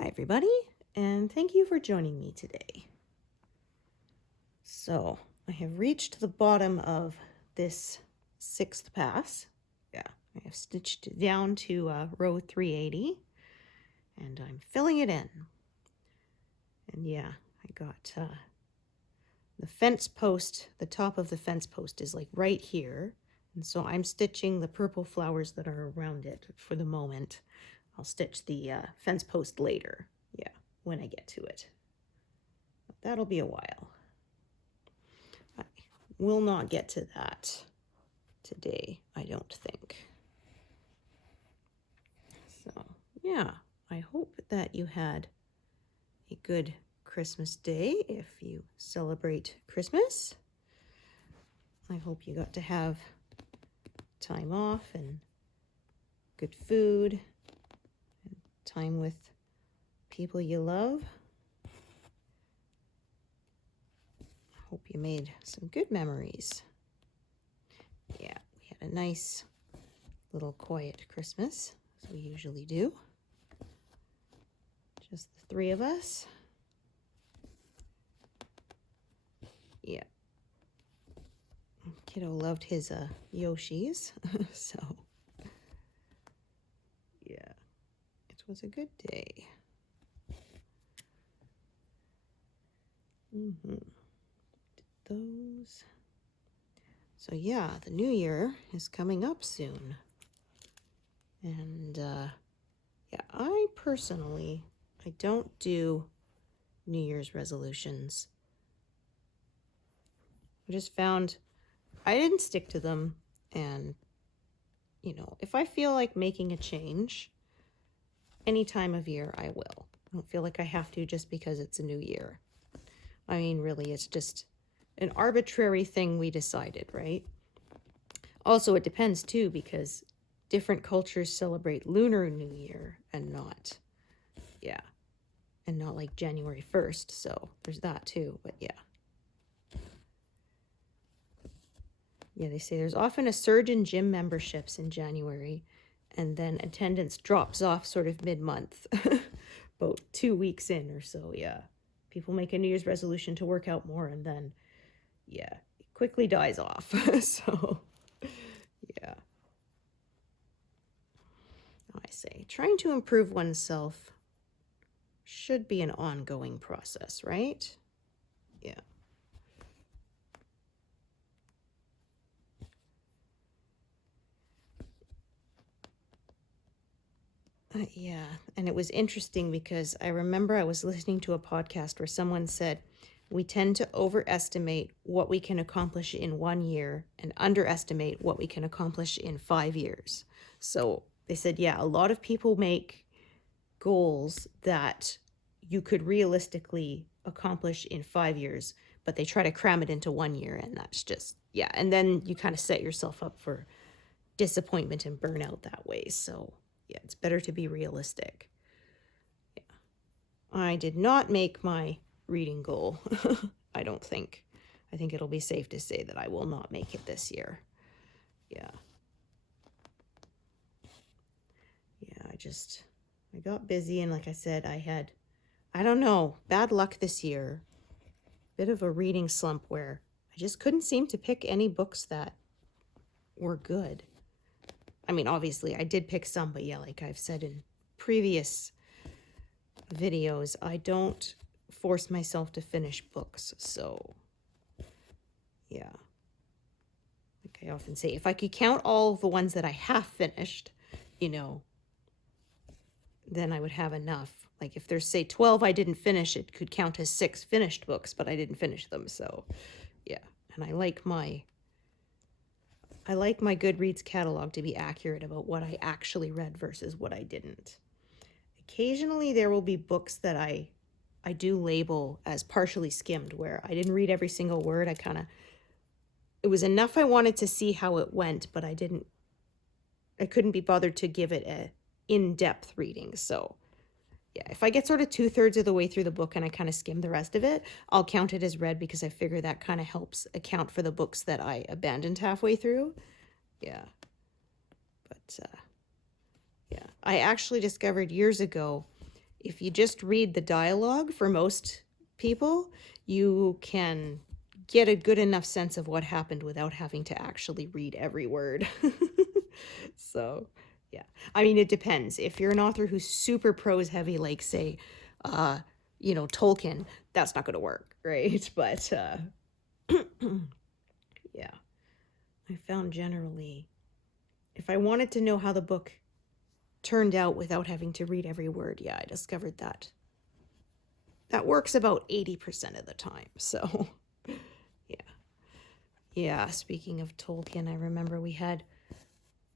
Hi everybody, and thank you for joining me today. So, I have reached the bottom of this 6th pass. Yeah, I have stitched it down to row 380, and I'm filling it in. And yeah, I got the fence post, the top of the fence post is like right here, and so I'm stitching the purple flowers that are around it for the moment. I'll stitch the fence post later, yeah, when I get to it. But that'll be a while. I will not get to that today, I don't think. So, yeah, I hope that you had a good Christmas day if you celebrate Christmas. I hope you got to have time off and good food and time with people you love. I hope you made some good memories. Yeah, we had a nice little quiet Christmas, as we usually do. Just the 3 of us. Yeah. Kiddo loved his Yoshis, so yeah, it was a good day. Did those. So yeah, the new year is coming up soon. And yeah, I personally, I don't do New Year's resolutions. I just found I didn't stick to them, and you know, if I feel like making a change any time of year, I will. I don't feel like I have to just because it's a new year. I mean, really, it's just an arbitrary thing we decided, right? Also, it depends too, because different cultures celebrate Lunar New Year and not, yeah, and not like January 1st. So there's that too, but yeah. Yeah, they say there's often a surge in gym memberships in January, and then attendance drops off sort of mid-month, about 2 weeks in or so, yeah. People make a New Year's resolution to work out more, and then, yeah, it quickly dies off. So, yeah. I say, trying to improve oneself should be an ongoing process, right? Yeah. Yeah, and it was interesting because I remember I was listening to a podcast where someone said, we tend to overestimate what we can accomplish in 1 year and underestimate what we can accomplish in 5 years. So they said, yeah, a lot of people make goals that you could realistically accomplish in 5 years, but they try to cram it into 1 year, and that's just, yeah. And then you kind of set yourself up for disappointment and burnout that way. So yeah, it's better to be realistic. Yeah. I did not make my reading goal. I don't think. I think it'll be safe to say that I will not make it this year. Yeah. Yeah, I got busy, and like I said, I don't know, bad luck this year. Bit of a reading slump where I just couldn't seem to pick any books that were good. I mean, obviously, I did pick some, but yeah, like I've said in previous videos, I don't force myself to finish books, so yeah. Like I often say, if I could count all the ones that I have finished, you know, then I would have enough. Like if there's, say, 12 I didn't finish, it could count as 6 finished books, but I didn't finish them, so yeah. And I like my Goodreads catalog to be accurate about what I actually read versus what I didn't. Occasionally there will be books that I do label as partially skimmed, where I didn't read every single word. It was enough I wanted to see how it went, but I couldn't be bothered to give it a in-depth reading. So yeah, if I get sort of 2/3 of the way through the book and I kind of skim the rest of it, I'll count it as read, because I figure that kind of helps account for the books that I abandoned halfway through. Yeah. But yeah, I actually discovered years ago if you just read the dialogue, for most people, you can get a good enough sense of what happened without having to actually read every word. So, yeah. I mean, it depends. If you're an author who's super prose heavy, like, say, Tolkien, that's not going to work, right? But, yeah. I found generally, if I wanted to know how the book turned out without having to read every word, I discovered that that works about 80% of the time. So, yeah. Yeah, speaking of Tolkien, I remember we had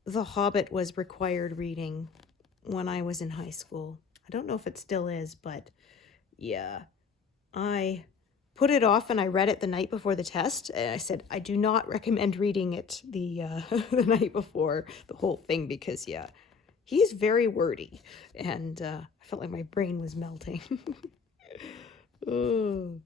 The Hobbit was required reading when I was in high school. I don't know if it still is, but yeah. I put it off and I read it the night before the test. And I said, I do not recommend reading it the the night before the whole thing because, he's very wordy. And I felt like my brain was melting. Oh.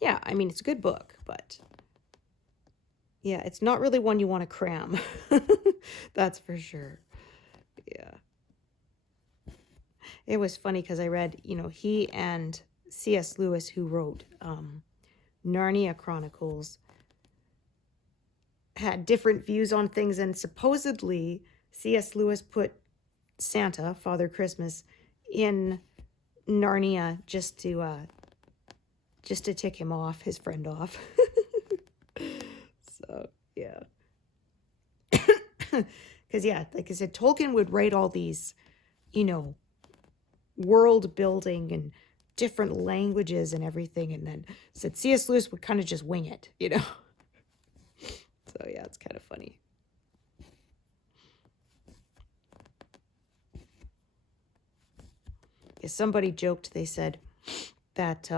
Yeah, I mean, it's a good book, but yeah, it's not really one you want to cram. That's for sure. Yeah. It was funny because I read, he and C.S. Lewis, who wrote Narnia Chronicles, had different views on things, and supposedly C.S. Lewis put Santa, Father Christmas, in Narnia just to tick him off, his friend off. So, yeah. Because, like I said, Tolkien would write all these, world building and different languages and everything, and then said C.S. Lewis would kind of just wing it, So, yeah, it's kind of funny. Somebody joked, they said that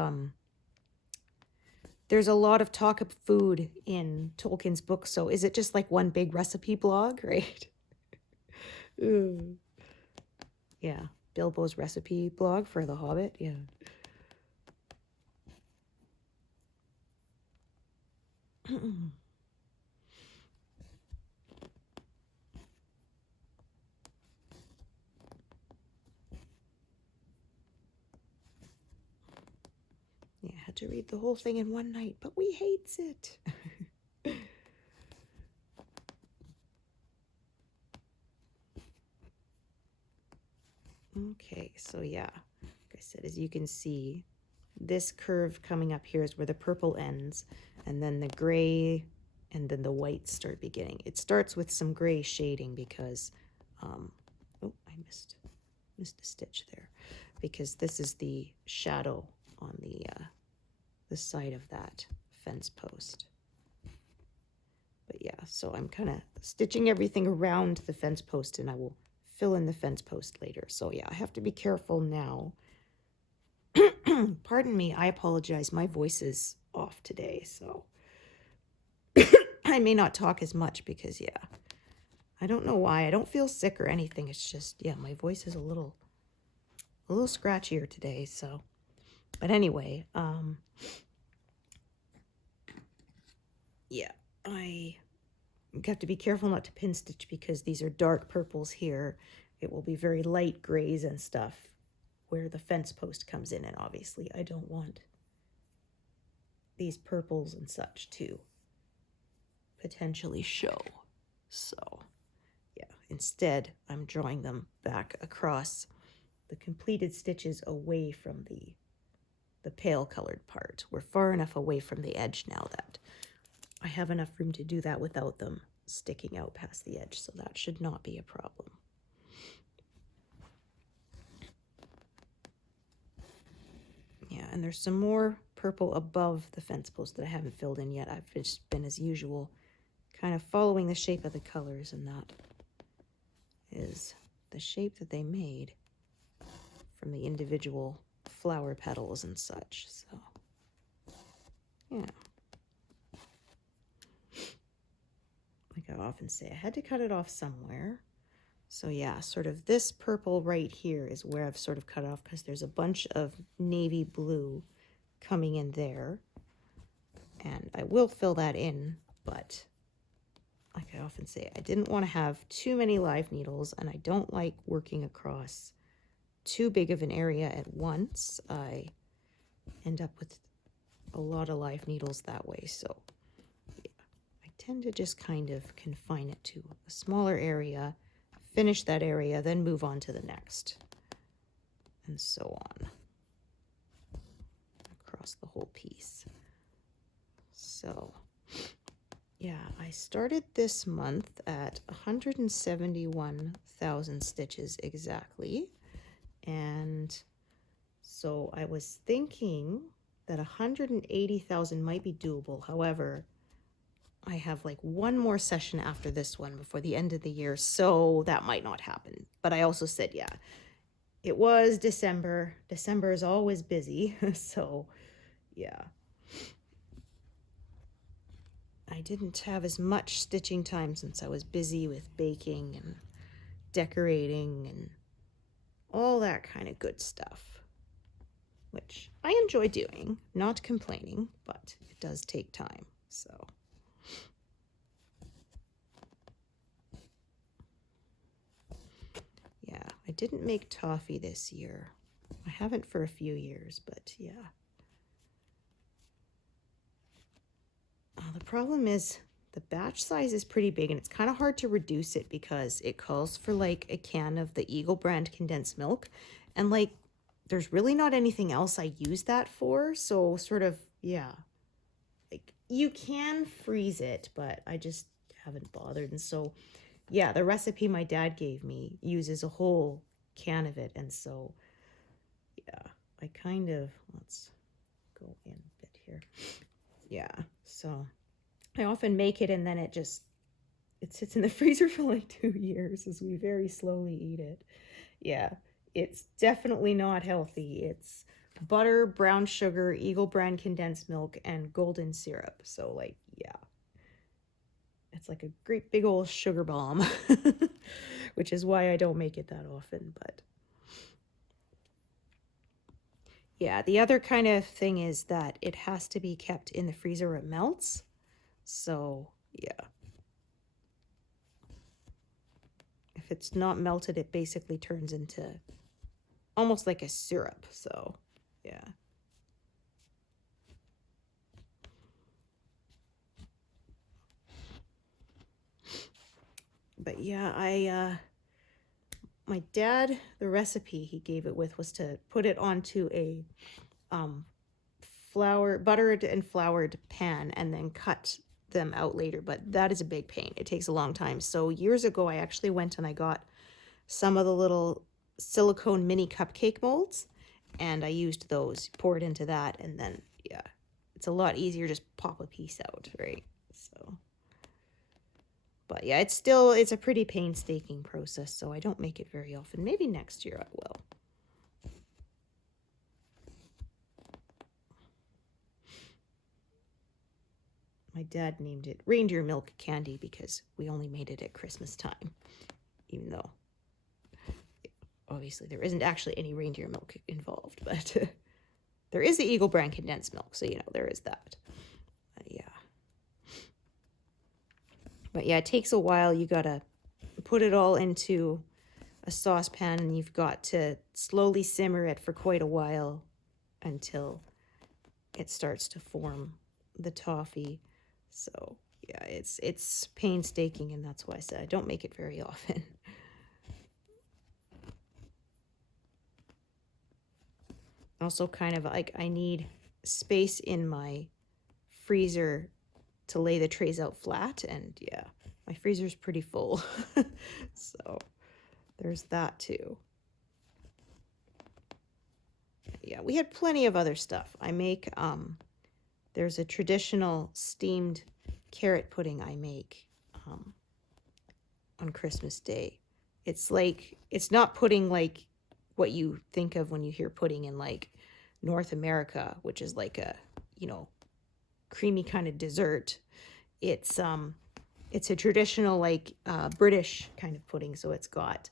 there's a lot of talk of food in Tolkien's book, so is it just like one big recipe blog, right? Yeah, Bilbo's recipe blog for The Hobbit, yeah. Yeah, I had to read the whole thing in one night, but we hates it. Okay, so yeah, like I said, as you can see, this curve coming up here is where the purple ends, and then the gray and then the whites start beginning. It starts with some gray shading because, oh, I missed a stitch there, because this is the shadow on the side of that fence post. But yeah, so I'm kind of stitching everything around the fence post, and I will fill in the fence post later. So yeah, I have to be careful now. Pardon me, I apologize. My voice is off today, so I may not talk as much because, I don't know why. I don't feel sick or anything. It's just, my voice is a little scratchier today, so. But anyway, I have to be careful not to pin stitch because these are dark purples here. It will be very light grays and stuff where the fence post comes in, and obviously I don't want these purples and such to potentially show. So, instead I'm drawing them back across the completed stitches away from the pale colored part. We're far enough away from the edge now that I have enough room to do that without them sticking out past the edge, so that should not be a problem. Yeah, and there's some more purple above the fence post that I haven't filled in yet. I've just been, as usual, kind of following the shape of the colors, and that is the shape that they made from the individual flower petals and such. So, yeah. Like I often say, I had to cut it off somewhere. So yeah, sort of this purple right here is where I've sort of cut off because there's a bunch of navy blue coming in there. And I will fill that in, but like I often say, I didn't want to have too many live needles, and I don't like working across too big of an area at once. I end up with a lot of live needles that way. So yeah, I tend to just kind of confine it to a smaller area, finish that area, then move on to the next, and so on across the whole piece. So yeah, I started this month at 171,000 stitches exactly. And so I was thinking that 180,000 might be doable. However, I have like one more session after this one before the end of the year, so that might not happen. But I also said, yeah, it was December. December is always busy, so yeah. I didn't have as much stitching time since I was busy with baking and decorating and all that kind of good stuff, which I enjoy doing, not complaining, but it does take time. So yeah, I didn't make toffee this year. I haven't for a few years, but yeah. The problem is the batch size is pretty big, and it's kind of hard to reduce it because it calls for like a can of the Eagle brand condensed milk, and like there's really not anything else I use that for. So sort of, yeah, like you can freeze it, but I just haven't bothered. And so yeah, the recipe my dad gave me uses a whole can of it, and so yeah, I kind of, let's go in a bit here. Yeah, so I often make it and then it sits in the freezer for like 2 years as we very slowly eat it. Yeah, it's definitely not healthy. It's butter, brown sugar, Eagle brand condensed milk, and golden syrup. So like, yeah, it's like a great big old sugar bomb, which is why I don't make it that often. But yeah, the other kind of thing is that it has to be kept in the freezer or it melts. So yeah, if it's not melted, it basically turns into almost like a syrup. So yeah. But yeah, my dad, the recipe he gave it with was to put it onto a buttered and floured pan and then cut them out later, but that is a big pain. It takes a long time. So years ago I actually went and I got some of the little silicone mini cupcake molds, and I used those, poured into that, and then yeah, it's a lot easier, just pop a piece out, right? So but yeah, it's a pretty painstaking process, so I don't make it very often. Maybe next year I will. My dad named it reindeer milk candy because we only made it at Christmas time, even though obviously there isn't actually any reindeer milk involved, but there is the Eagle brand condensed milk, so you know, there is that. Yeah. But yeah, it takes a while. You gotta put it all into a saucepan, and you've got to slowly simmer it for quite a while until it starts to form the toffee. So yeah, it's painstaking, and that's why I said I don't make it very often. Also kind of like I need space in my freezer to lay the trays out flat, and yeah, my freezer's pretty full. So there's that too. Yeah, we had plenty of other stuff. I make there's a traditional steamed carrot pudding I make on Christmas Day. It's like, it's not pudding like what you think of when you hear pudding in like North America, which is like a, you know, creamy kind of dessert. It's a traditional like British kind of pudding, so it's got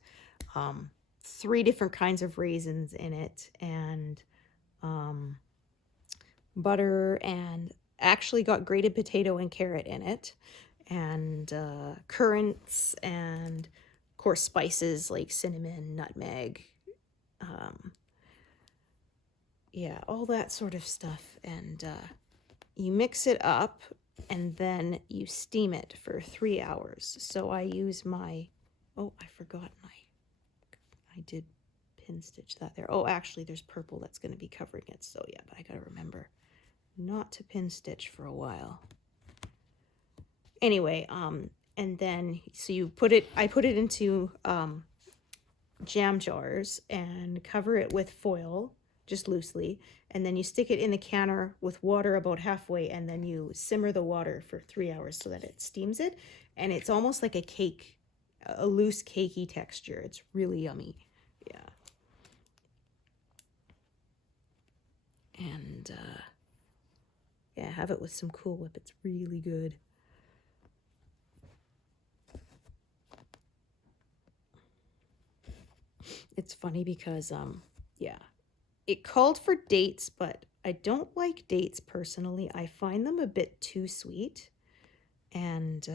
3 different kinds of raisins in it, and butter, and actually got grated potato and carrot in it, and currants, and of course spices like cinnamon, nutmeg, yeah, all that sort of stuff. And you mix it up, and then you steam it for 3 hours. So I use my, oh, I forgot I did pin stitch that there. Oh, actually there's purple that's going to be covering it. So yeah, but I got to remember not to pin stitch for a while. Anyway, and then, so you put it, I put it into jam jars and cover it with foil, just loosely, and then you stick it in the canner with water about halfway, and then you simmer the water for 3 hours so that it steams it, and it's almost like a cake, a loose cakey texture. It's really yummy. Yeah. And yeah, have it with some Cool Whip. It's really good. It's funny because yeah, it called for dates, but I don't like dates personally. I find them a bit too sweet, and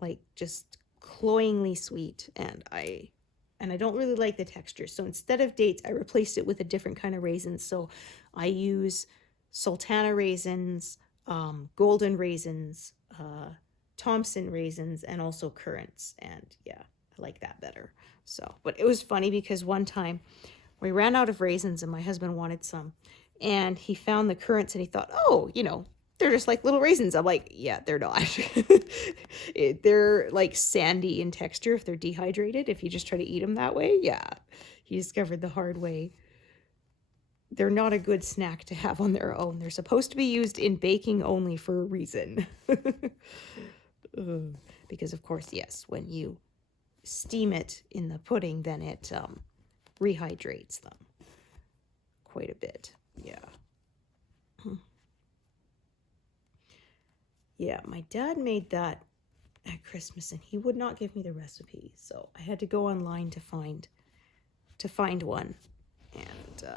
like just cloyingly sweet, and I don't really like the texture. So instead of dates, I replaced it with a different kind of raisins. So I use sultana raisins, golden raisins, Thompson raisins, and also currants. And yeah, I like that better. So, but it was funny because one time we ran out of raisins and my husband wanted some, and he found the currants and he thought, oh, you know, they're just like little raisins. I'm like, yeah, they're not. They're like sandy in texture if they're dehydrated. If you just try to eat them that way, yeah. He discovered the hard way. They're not a good snack to have on their own. They're supposed to be used in baking only for a reason. Because of course, yes, when you steam it in the pudding, then it rehydrates them quite a bit. Yeah. Yeah, my dad made that at Christmas, and he would not give me the recipe, so I had to go online to find one, and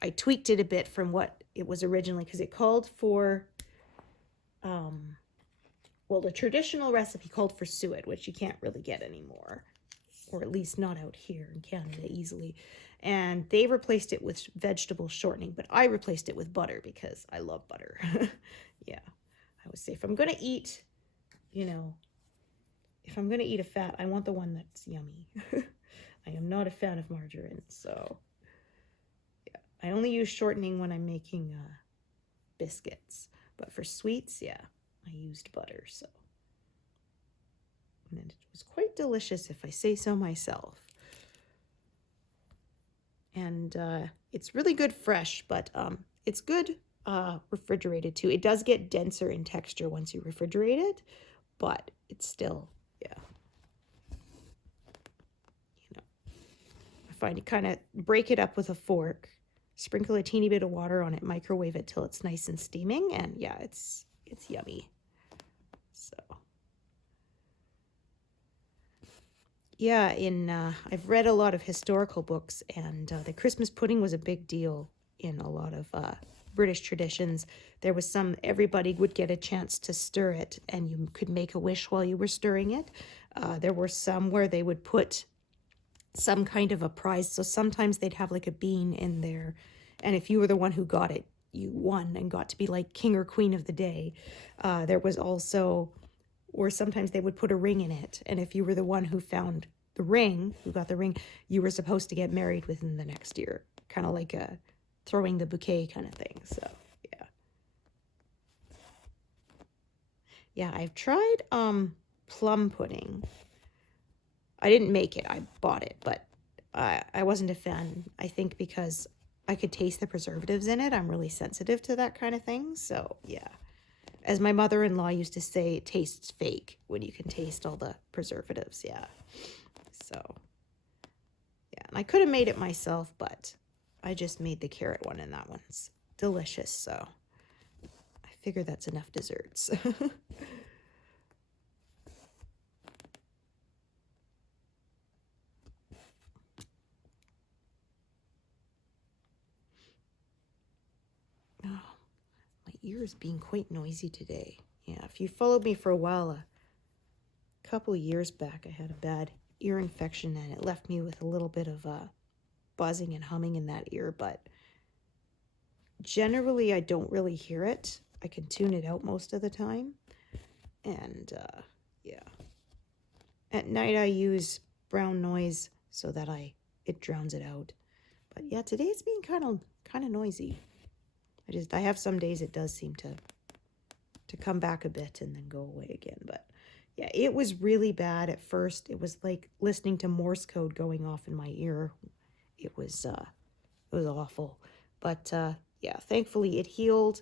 I tweaked it a bit from what it was originally, because it called for well, the traditional recipe called for suet, which you can't really get anymore, or at least not out here in Canada easily. And they replaced it with vegetable shortening, but I replaced it with butter because I love butter. Yeah, I would say if I'm going to eat, you know, if I'm going to eat a fat, I want the one that's yummy. I am not a fan of margarine, so yeah. I only use shortening when I'm making biscuits, but for sweets, yeah, I used butter, so. And it was quite delicious, if I say so myself. And it's really good fresh, but it's good refrigerated too. It does get denser in texture once you refrigerate it, but it's still, yeah. You know, I find it kind of, break it up with a fork, sprinkle a teeny bit of water on it, microwave it till it's nice and steaming, and yeah, it's yummy. So yeah, I've read a lot of historical books, and the Christmas pudding was a big deal in a lot of British traditions. There was everybody would get a chance to stir it, and you could make a wish while you were stirring it. There were some where they would put some kind of a prize. So sometimes they'd have like a bean in there, and if you were the one who got it, you won and got to be like king or queen of the day. There was also, or sometimes they would put a ring in it, and if you were the one who found the ring, who got the ring, you were supposed to get married within the next year, kind of like a throwing the bouquet kind of thing. So yeah, I've tried plum pudding. I didn't make it, I bought it, but I wasn't a fan. I think because I could taste the preservatives in it. I'm really sensitive to that kind of thing, so yeah. As my mother-in-law used to say, it tastes fake when you can taste all the preservatives, yeah. So, yeah, and I could have made it myself, but I just made the carrot one, and that one's delicious, so I figure that's enough desserts. Oh, my ear is being quite noisy today. Yeah, if you followed me for a while, a couple of years back, I had a bad ear infection and it left me with a little bit of buzzing and humming in that ear, but generally I don't really hear it. I can tune it out most of the time. And yeah. At night I use brown noise so that it drowns it out. But yeah, today's been kind of noisy. I have some days it does seem to come back a bit and then go away again. But yeah, it was really bad at first. It was like listening to Morse code going off in my ear. It was awful. But yeah, thankfully it healed.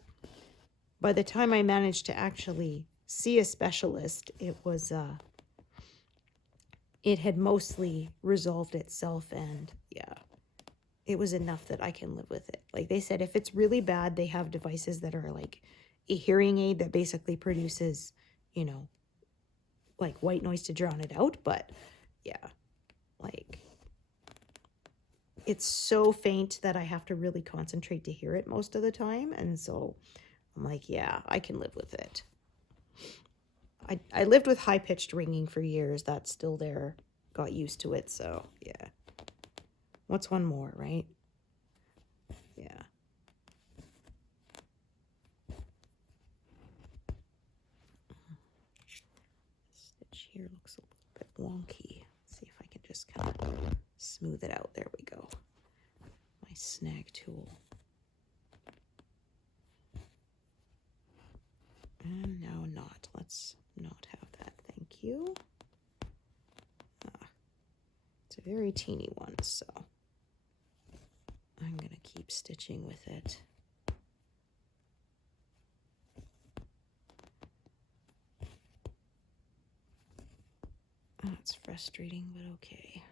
By the time I managed to actually see a specialist, it had mostly resolved itself, and yeah, it was enough that I can live with it. Like they said, if it's really bad, they have devices that are like a hearing aid that basically produces, you know, like white noise to drown it out. But yeah, like it's so faint that I have to really concentrate to hear it most of the time. And so I'm like, yeah, I can live with it. I lived with high-pitched ringing for years. That's still there. Got used to it, so yeah. What's one more, right? Yeah. Stitch here looks a little bit wonky. Let's see if I can just kind of smooth it out. There we go. My snag tool. And now not. Let's not have that. Thank you. It's a very teeny one, so I'm going to keep stitching with it. Oh, it's frustrating, but okay.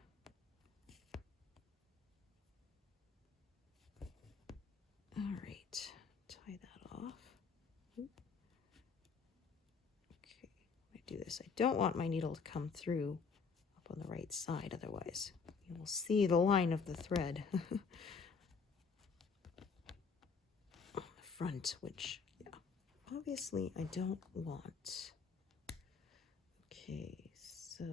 All right, tie that off. Okay, I do this. I don't want my needle to come through up on the right side, otherwise you will see the line of the thread on the front, which, yeah, obviously I don't want. Okay, so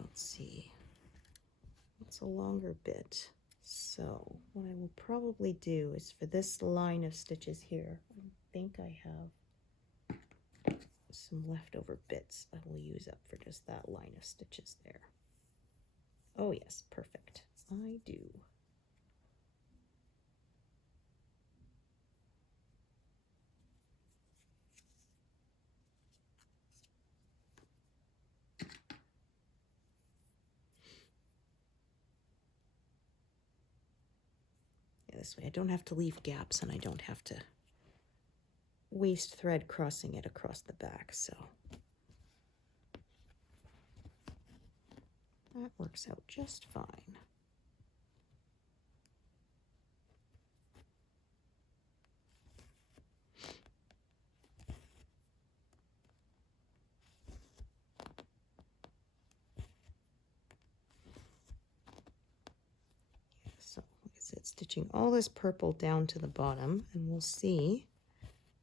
let's see. It's a longer bit. So what I will probably do is for this line of stitches here, I think I have some leftover bits I will use up for just that line of stitches there. Oh yes, perfect. I do. Yeah, this way I don't have to leave gaps and I don't have to waste thread crossing it across the back, so that works out just fine. Yeah, so like I said, stitching all this purple down to the bottom, and we'll see.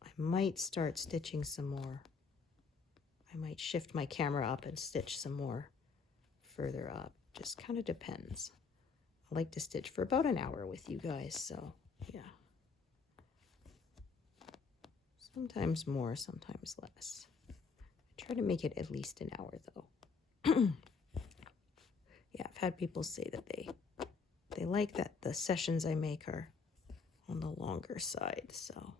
I might start stitching some more. I might shift my camera up and stitch some more further up. Just kind of depends. I like to stitch for about an hour with you guys, so yeah. Sometimes more, sometimes less. I try to make it at least an hour though. Yeah, I've had people say that they like that the sessions I make are on the longer side, so.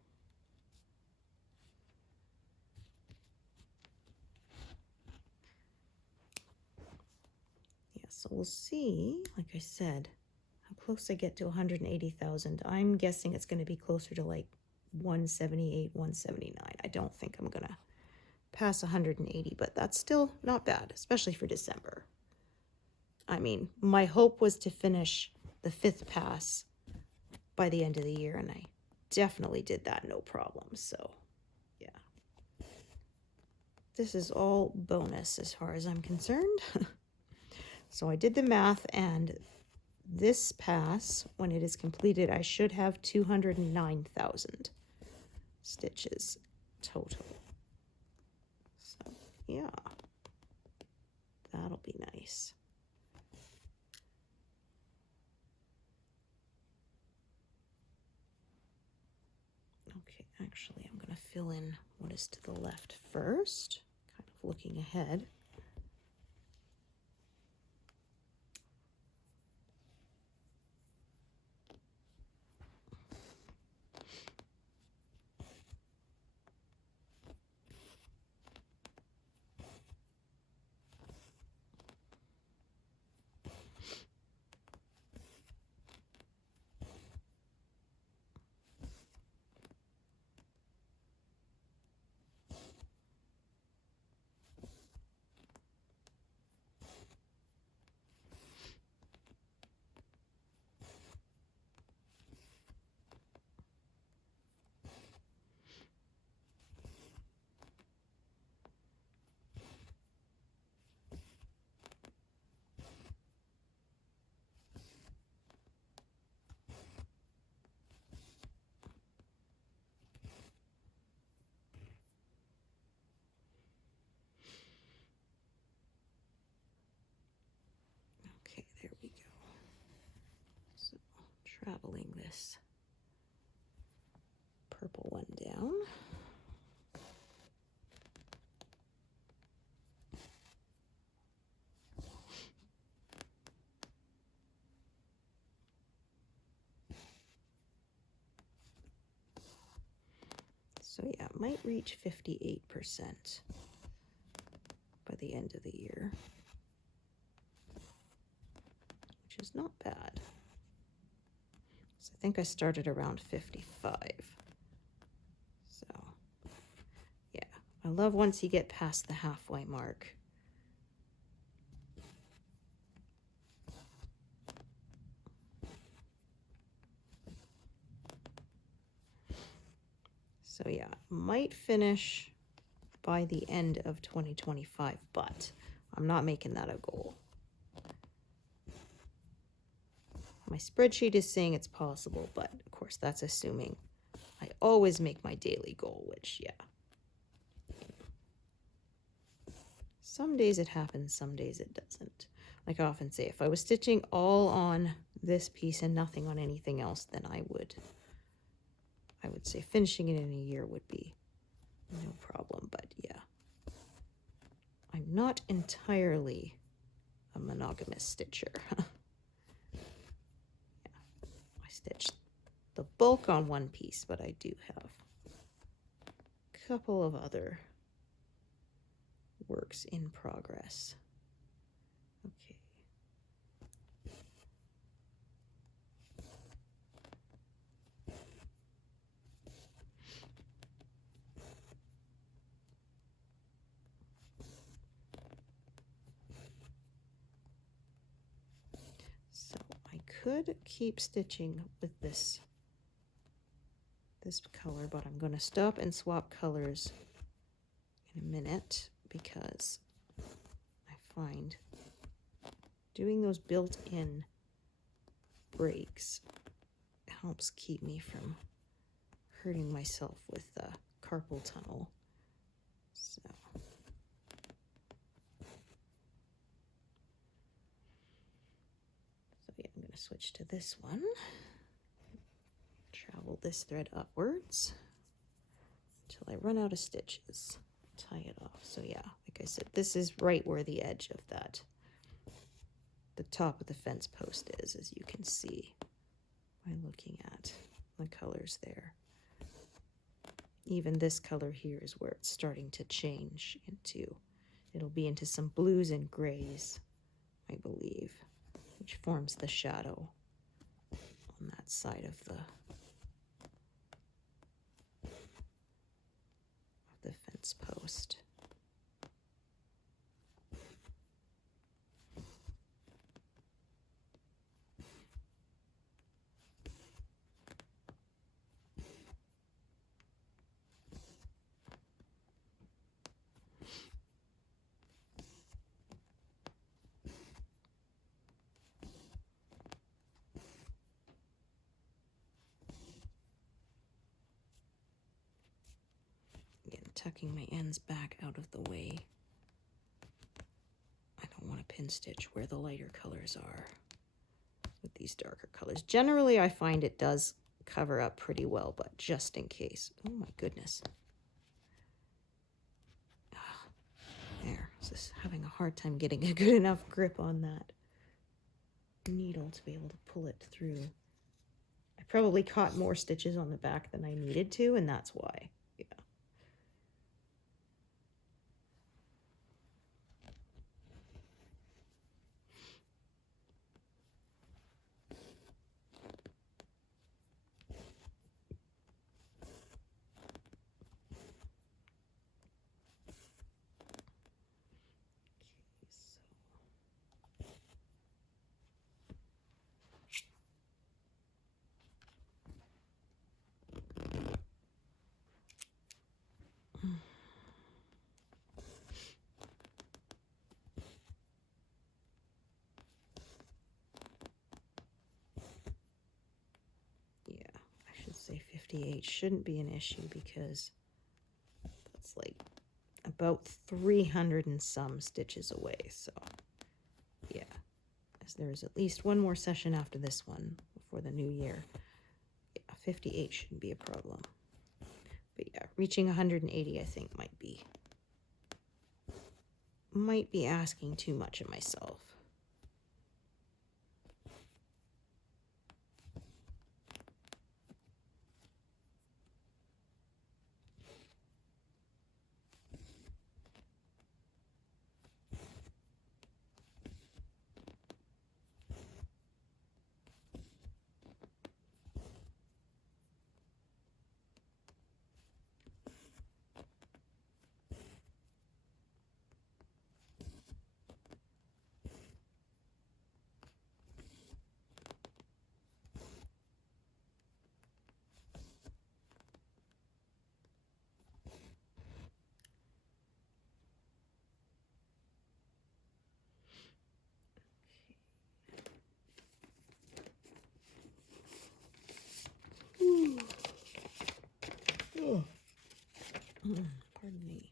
Yeah, so we'll see, like I said, how close I get to 180,000. I'm guessing it's going to be closer to like 178, 179. I don't think I'm going to pass 180, but that's still not bad, especially for December. I mean, my hope was to finish the 5th pass by the end of the year, and I definitely did that no problem, so yeah. This is all bonus as far as I'm concerned. So I did the math, and this pass, when it is completed, I should have 209,000. stitches total. So yeah, that'll be nice. Okay, actually I'm going to fill in what is to the left first, kind of looking ahead. Okay, there we go. So traveling this purple one down. So yeah, it might reach 58% by the end of the year, which is not bad. So I think I started around 55. So yeah, I love once you get past the halfway mark. So yeah, might finish by the end of 2025, but I'm not making that a goal. My spreadsheet is saying it's possible, but of course that's assuming I always make my daily goal, which yeah. Some days it happens, some days it doesn't. Like I often say, if I was stitching all on this piece and nothing on anything else, then I would say finishing it in a year would be no problem, but yeah. I'm not entirely a monogamous stitcher. Yeah, I stitch the bulk on one piece, but I do have a couple of other works in progress. Okay. So I could keep stitching with this color, but I'm going to stop and swap colors in a minute because I find doing those built-in breaks helps keep me from hurting myself with the carpal tunnel. So yeah, I'm going to switch to this one. Travel this thread upwards until I run out of stitches. Tie it off. So yeah, like I said, this is right where the edge of the top of the fence post is, as you can see by looking at the colors there. Even this color here is where it's starting to change into, it'll be into some blues and grays, I believe, which forms the shadow on that side of the fence post. tucking my ends back out of the way. I don't want to pin stitch where the lighter colors are with these darker colors. Generally, I find it does cover up pretty well, but just in case. Oh my goodness. There, just having a hard time getting a good enough grip on that needle to be able to pull it through. I probably caught more stitches on the back than I needed to, and that's why. Yeah. Say 58 shouldn't be an issue because that's like about 300 and some stitches away. So yeah, as there's at least one more session after this one before the new year. Yeah, 58 shouldn't be a problem. But yeah, reaching 180 I think might be asking too much of myself. Oh. Pardon me.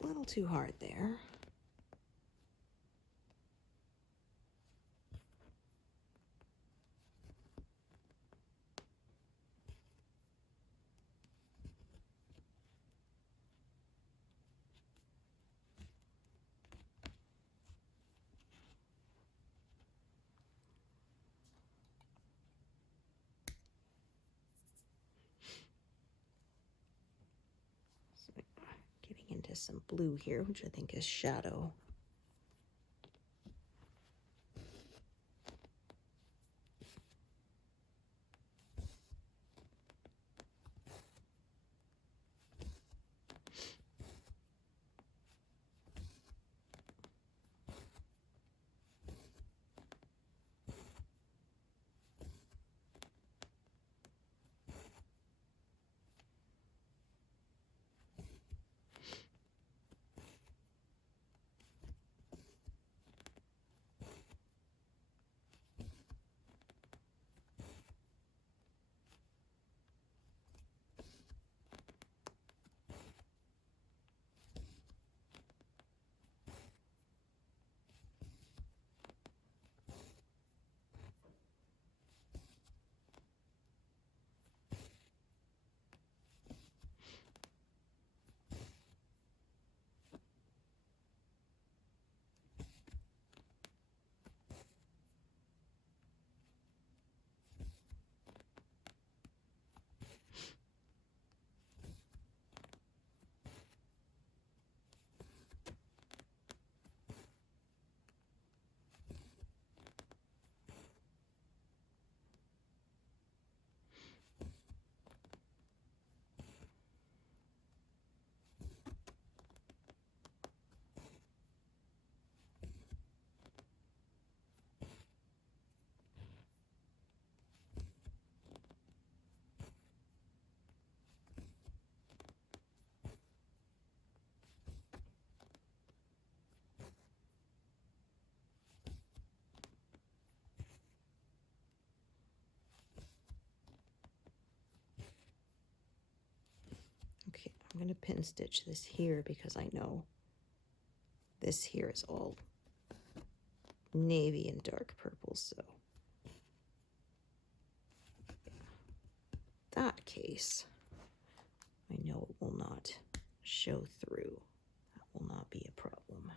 A little too hard there. So, getting into some blue here, which I think is shadow. I'm going to pin stitch this here because I know this here is all navy and dark purple, so that case, I know it will not show through. That will not be a problem.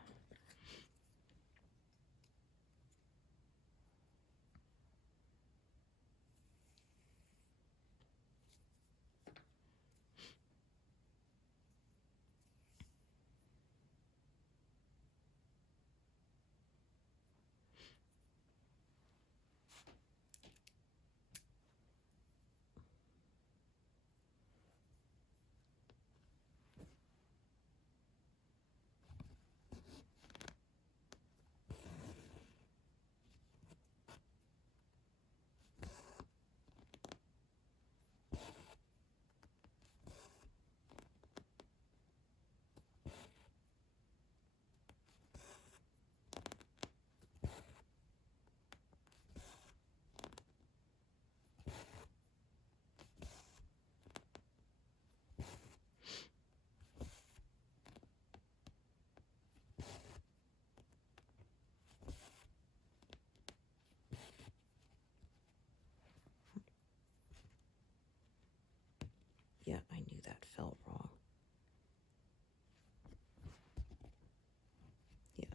Yeah, I knew that felt wrong. Yeah.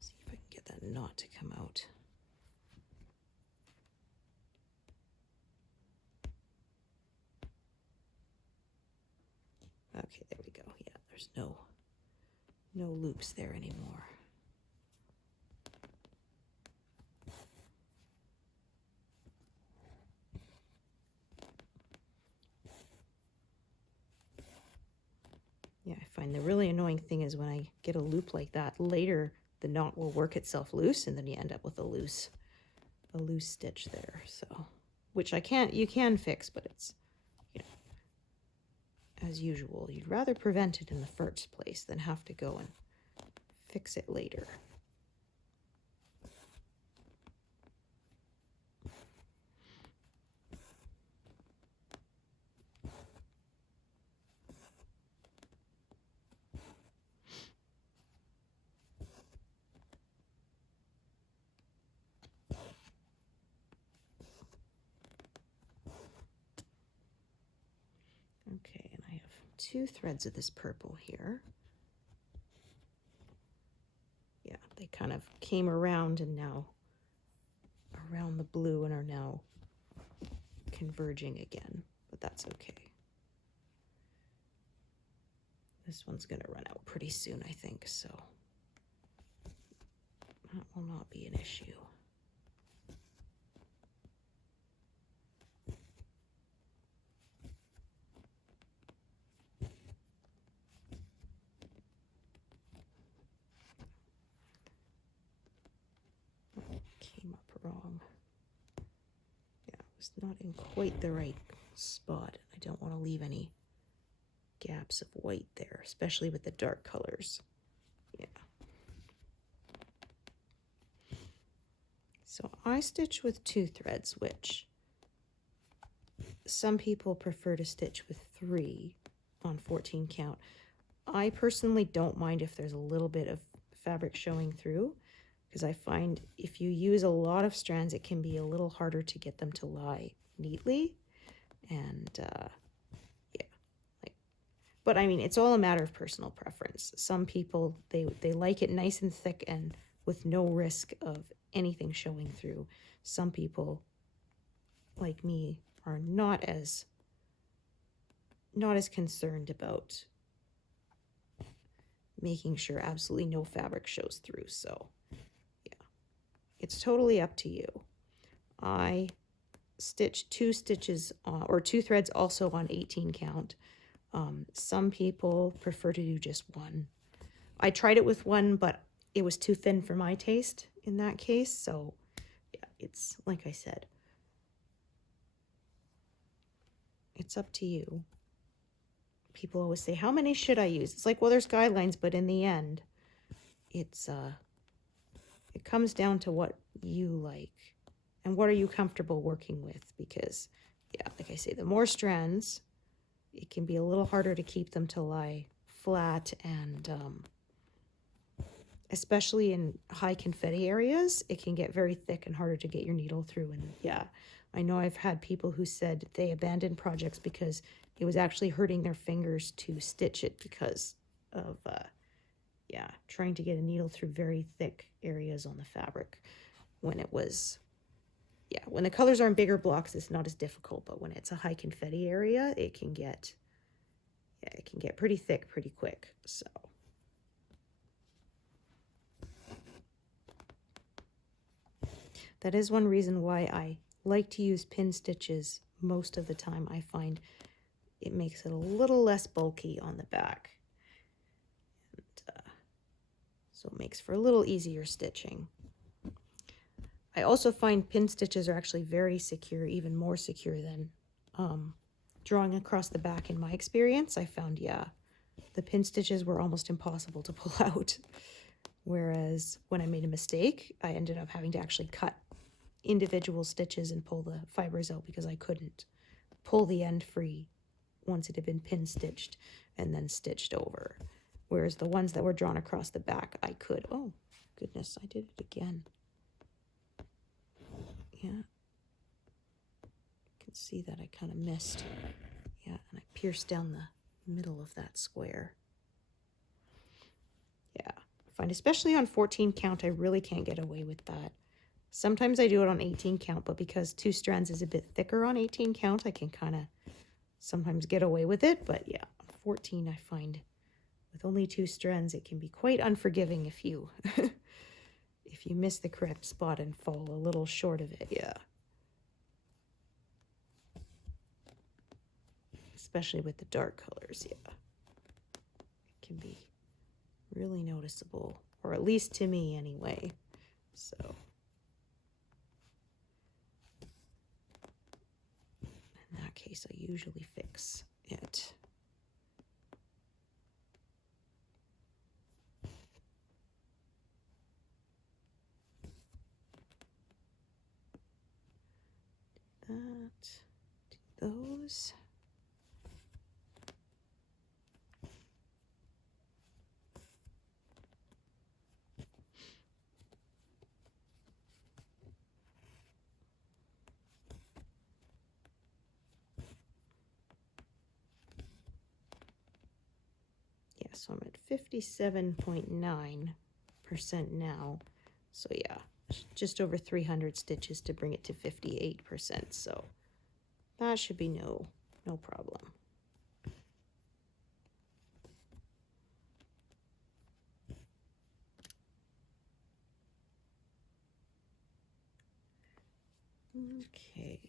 See if I can get that knot to come out. Okay, there we go. Yeah, there's no loops there anymore. Yeah, I find the really annoying thing is when I get a loop like that, later the knot will work itself loose and then you end up with a loose stitch there. So, which you can fix, but it's, you know, as usual, you'd rather prevent it in the first place than have to go and fix it later. Okay, and I have 2 threads of this purple here. Yeah, they kind of came around and now around the blue and are now converging again, but that's okay. This one's going to run out pretty soon, I think, so that will not be an issue. Came up wrong. Yeah, it was not in quite the right spot. I don't want to leave any gaps of white there, especially with the dark colors. Yeah. So I stitch with 2 threads, which some people prefer to stitch with 3 on 14 count. I personally don't mind if there's a little bit of fabric showing through, because I find if you use a lot of strands, it can be a little harder to get them to lie neatly. And yeah, but I mean, it's all a matter of personal preference. Some people, they like it nice and thick and with no risk of anything showing through. Some people, like me, are not as concerned about making sure absolutely no fabric shows through. So yeah, it's totally up to you. I stitch 2 stitches or 2 threads also on 18 count. Some people prefer to do just 1. I tried it with 1, but it was too thin for my taste in that case. So yeah, it's like I said, it's up to you. People always say, how many should I use? It's like, well, there's guidelines, but in the end, it's it comes down to what you like and what are you comfortable working with, because yeah, like I say, the more strands, it can be a little harder to keep them to lie flat, and especially in high confetti areas, it can get very thick and harder to get your needle through. And yeah, I know I've had people who said they abandoned projects because it was actually hurting their fingers to stitch it because of, yeah, trying to get a needle through very thick areas on the fabric. When it was, yeah, when the colors are in bigger blocks, it's not as difficult, but when it's a high confetti area, it can get, yeah, it can get pretty thick pretty quick, so. That is one reason why I like to use pin stitches most of the time. I find it makes it a little less bulky on the back. And, so it makes for a little easier stitching. I also find pin stitches are actually very secure, even more secure than drawing across the back. In my experience, I found, yeah, the pin stitches were almost impossible to pull out. Whereas when I made a mistake, I ended up having to actually cut individual stitches and pull the fibers out because I couldn't pull the end free once it had been pin stitched and then stitched over. Whereas the ones that were drawn across the back, I could. Oh, goodness, I did it again. Yeah. You can see that I kind of missed. Yeah, and I pierced down the middle of that square. Yeah, I find especially on 14 count, I really can't get away with that. Sometimes I do it on 18 count, but because 2 strands is a bit thicker on 18 count, I can kind of sometimes get away with it. But yeah, on 14, I find with only 2 strands, it can be quite unforgiving if you if you miss the correct spot and fall a little short of it. Yeah. Especially with the dark colors, yeah. It can be really noticeable, or at least to me anyway. So. In that case, I usually fix it. Do those. Yeah, so I'm at 57.9% now. So yeah, just over 300 stitches to bring it to 58%. So that should be no problem. Okay.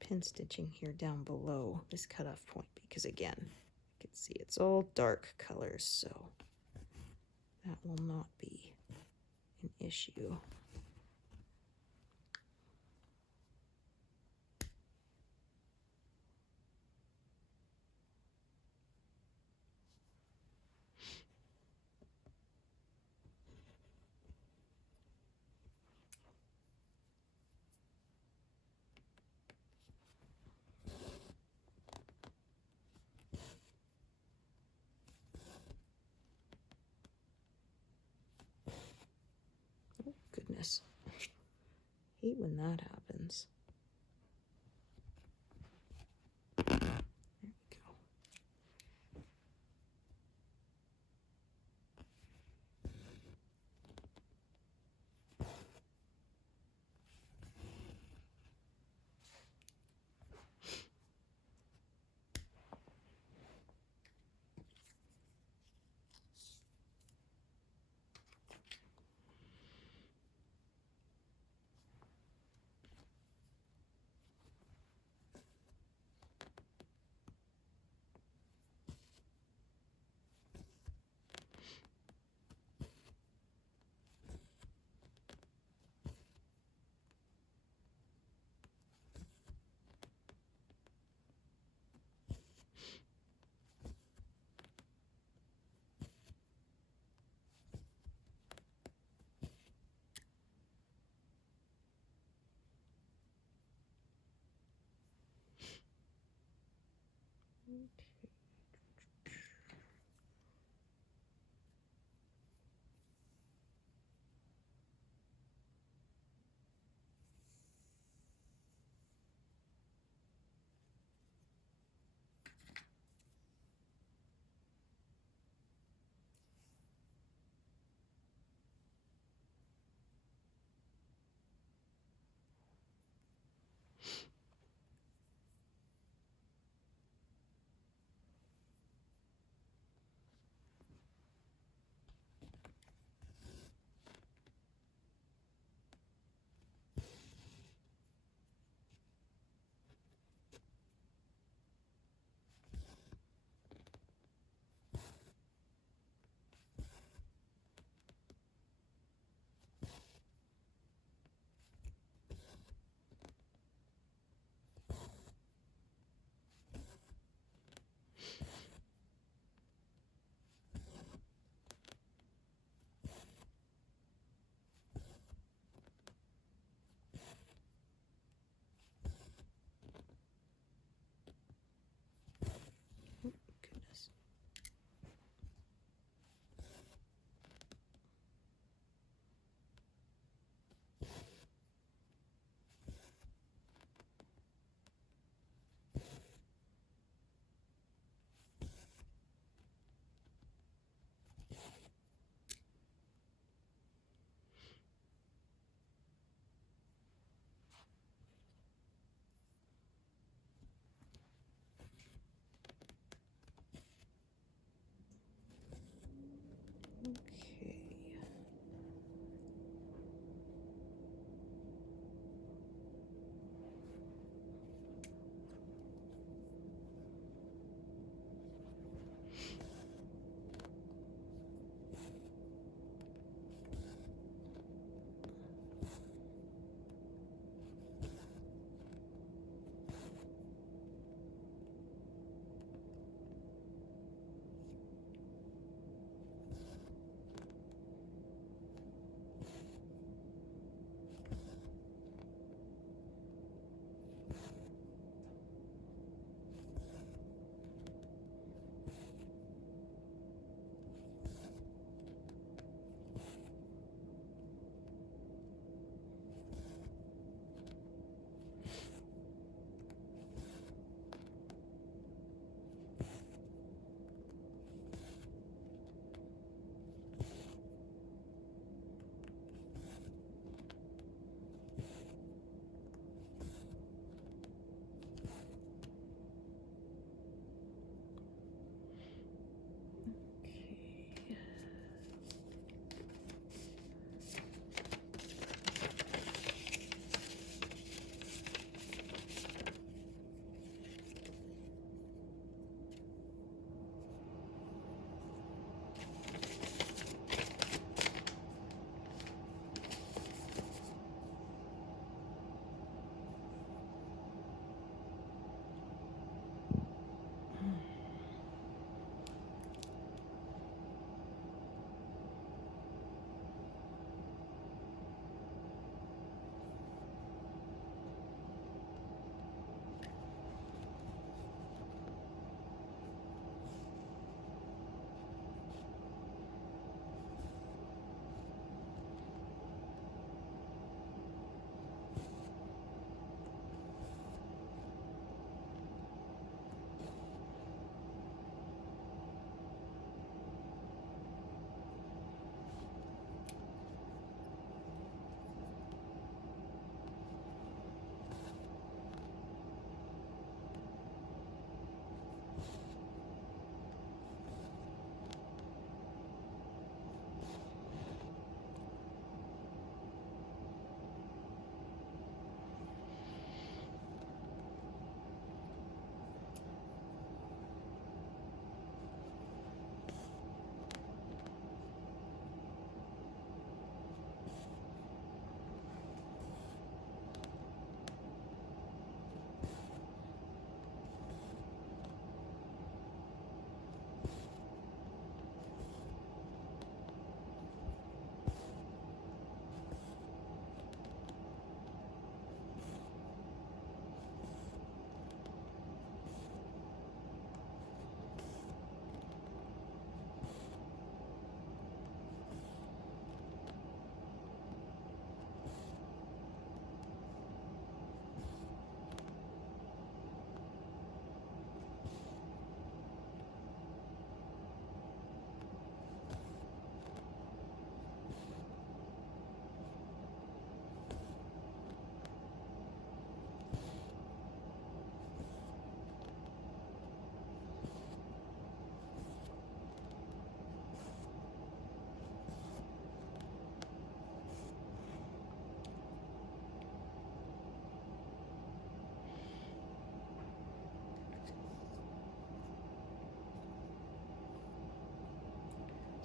Pin stitching here down below this cutoff point because again, you can see it's all dark colors, so that will not be an issue. Goodness. Hate when that happens. There we go.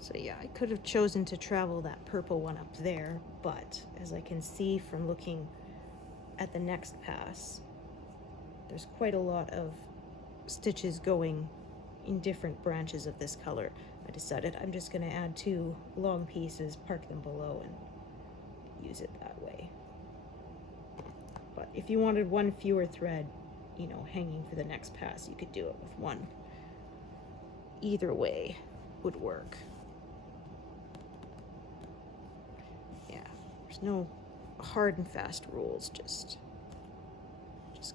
So yeah, I could have chosen to travel that purple one up there, but as I can see from looking at the next pass, there's quite a lot of stitches going in different branches of this color. I decided I'm just going to add 2 long pieces, park them below, and use it that way. But if you wanted one fewer thread, you know, hanging for the next pass, you could do it with one. Either way would work. Yeah, there's no hard and fast rules, just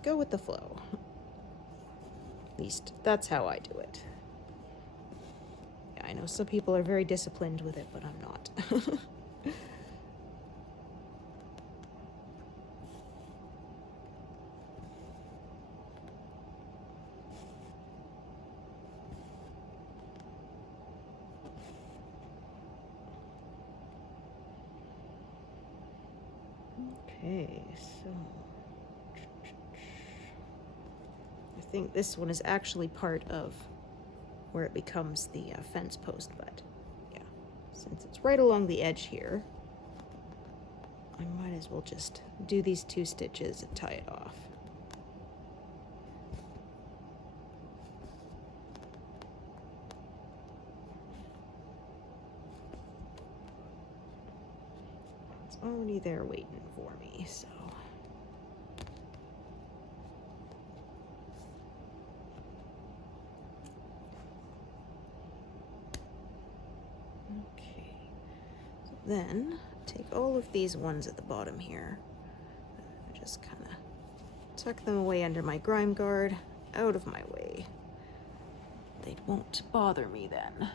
go with the flow. At least that's how I do it. Yeah, I know some people are very disciplined with it, but I'm not. Okay, so I think this one is actually part of where it becomes the fence post, but yeah, since it's right along the edge here, I might as well just do these 2 stitches and tie it off. It's already there waiting for me, so. Okay, so then take all of these ones at the bottom here, just kind of tuck them away under my grime guard, out of my way. They won't bother me then.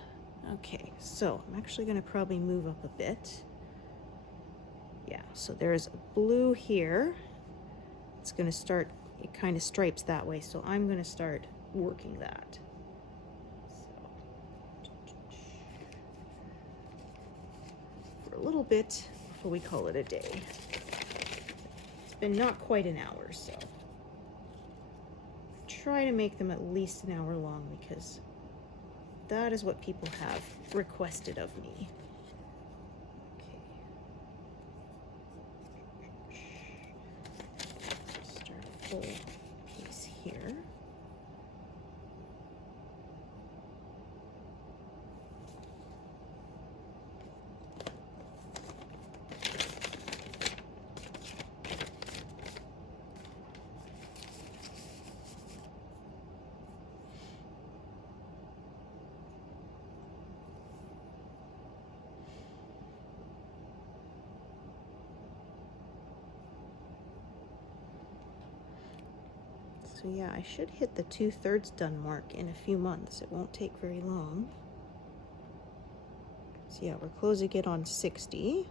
Okay, so I'm actually going to probably move up a bit. Yeah, so there's a blue here. It's going to start, it kind of stripes that way, so I'm going to start working that. For a little bit before we call it a day. It's been not quite an hour, so try to make them at least an hour long because that is what people have requested of me. Start a full piece here. So yeah, I should hit the 2/3 done mark in a few months. It won't take very long. So yeah, we're closing it on 60.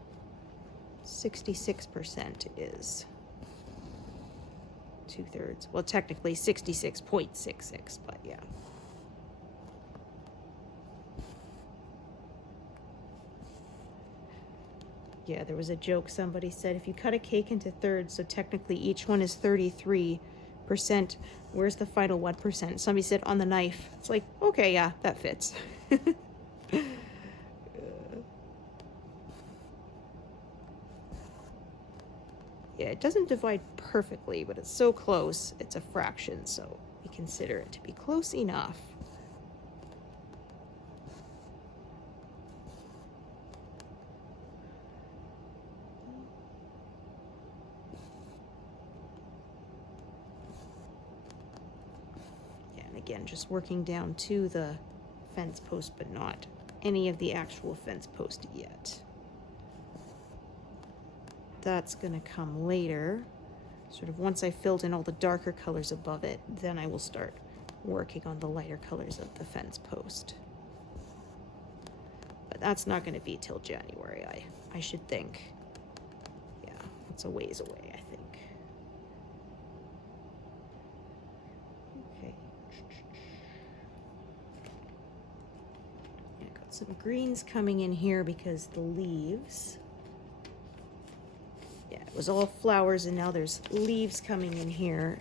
66% is 2/3. Well, technically 66.66, but yeah. Yeah, there was a joke somebody said, if you cut a cake into thirds, so technically each one is 33%, where's the final 1%? Somebody said on the knife. It's like, okay, yeah, that fits. Yeah, it doesn't divide perfectly, but it's so close, it's a fraction, so we consider it to be close enough. Again, just working down to the fence post, but not any of the actual fence post yet. That's going to come later. Sort of once I filled in all the darker colors above it, then I will start working on the lighter colors of the fence post. But that's not going to be till January, I should think. Yeah, that's a ways away, I think. Some greens coming in here because the leaves, yeah, it was all flowers and now there's leaves coming in here,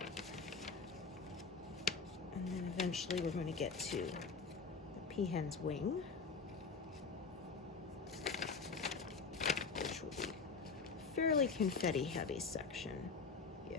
and then eventually we're going to get to the peahen's wing. fairly confetti heavy section. Yeah.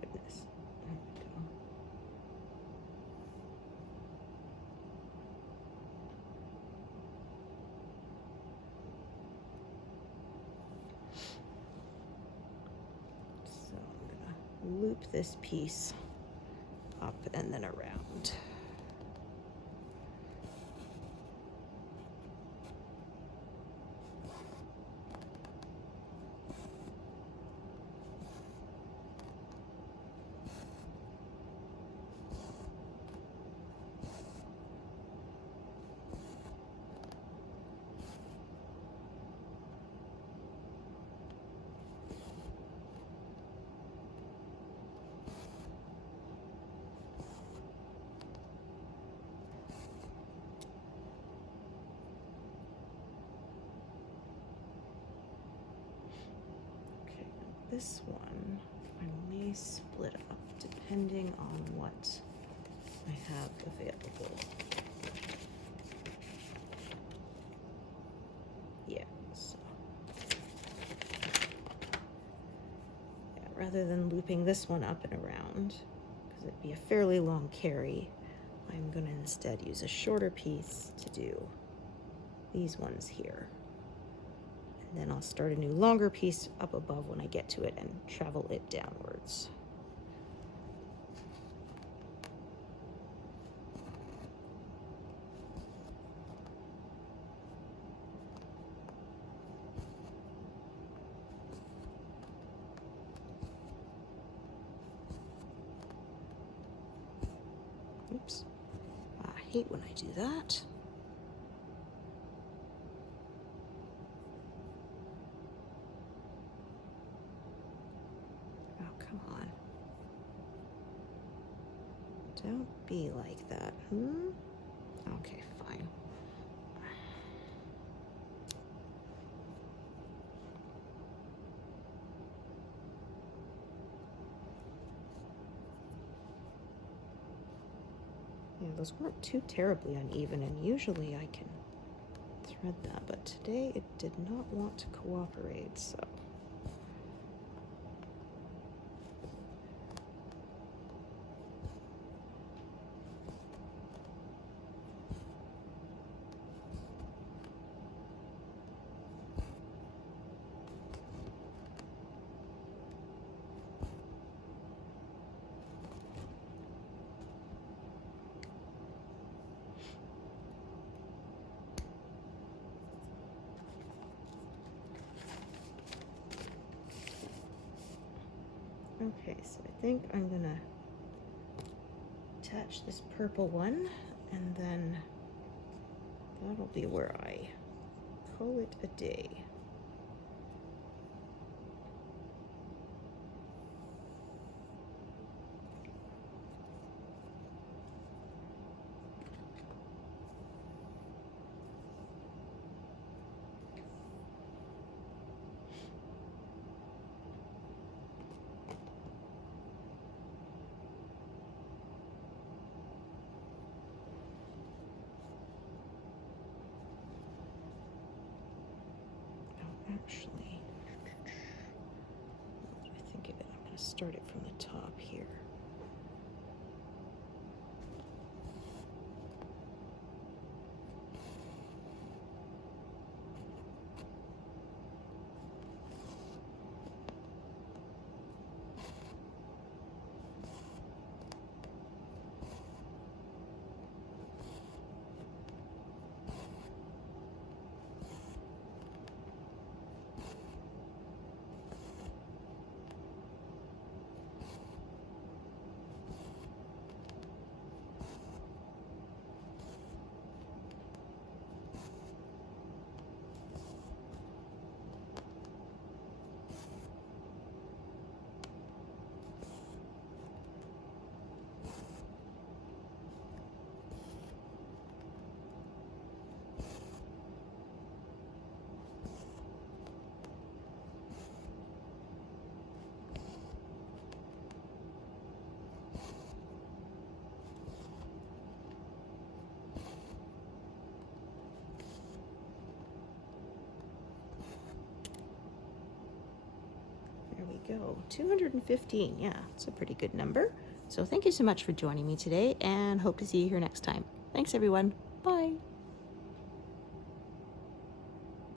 Goodness. There we go. So I'm gonna loop this piece up and then around. This one I may split up depending on what I have available. Yeah, so yeah, rather than looping this one up and around, because it'd be a fairly long carry, I'm going to instead use a shorter piece to do these ones here. And then I'll start a new longer piece up above when I get to it and travel it downwards. Oops. I hate when I do that. Don't be like that. Okay, fine. Yeah, those weren't too terribly uneven, and usually I can thread that, but today it did not want to cooperate, so. Okay, so I think I'm gonna attach this purple one, and then that'll be where I call it a day. Actually, I think of it, I'm going to start it from the top here. There we go. 215. Yeah, it's a pretty good number. So thank you so much for joining me today, and hope to see you here next time. Thanks, everyone. Bye.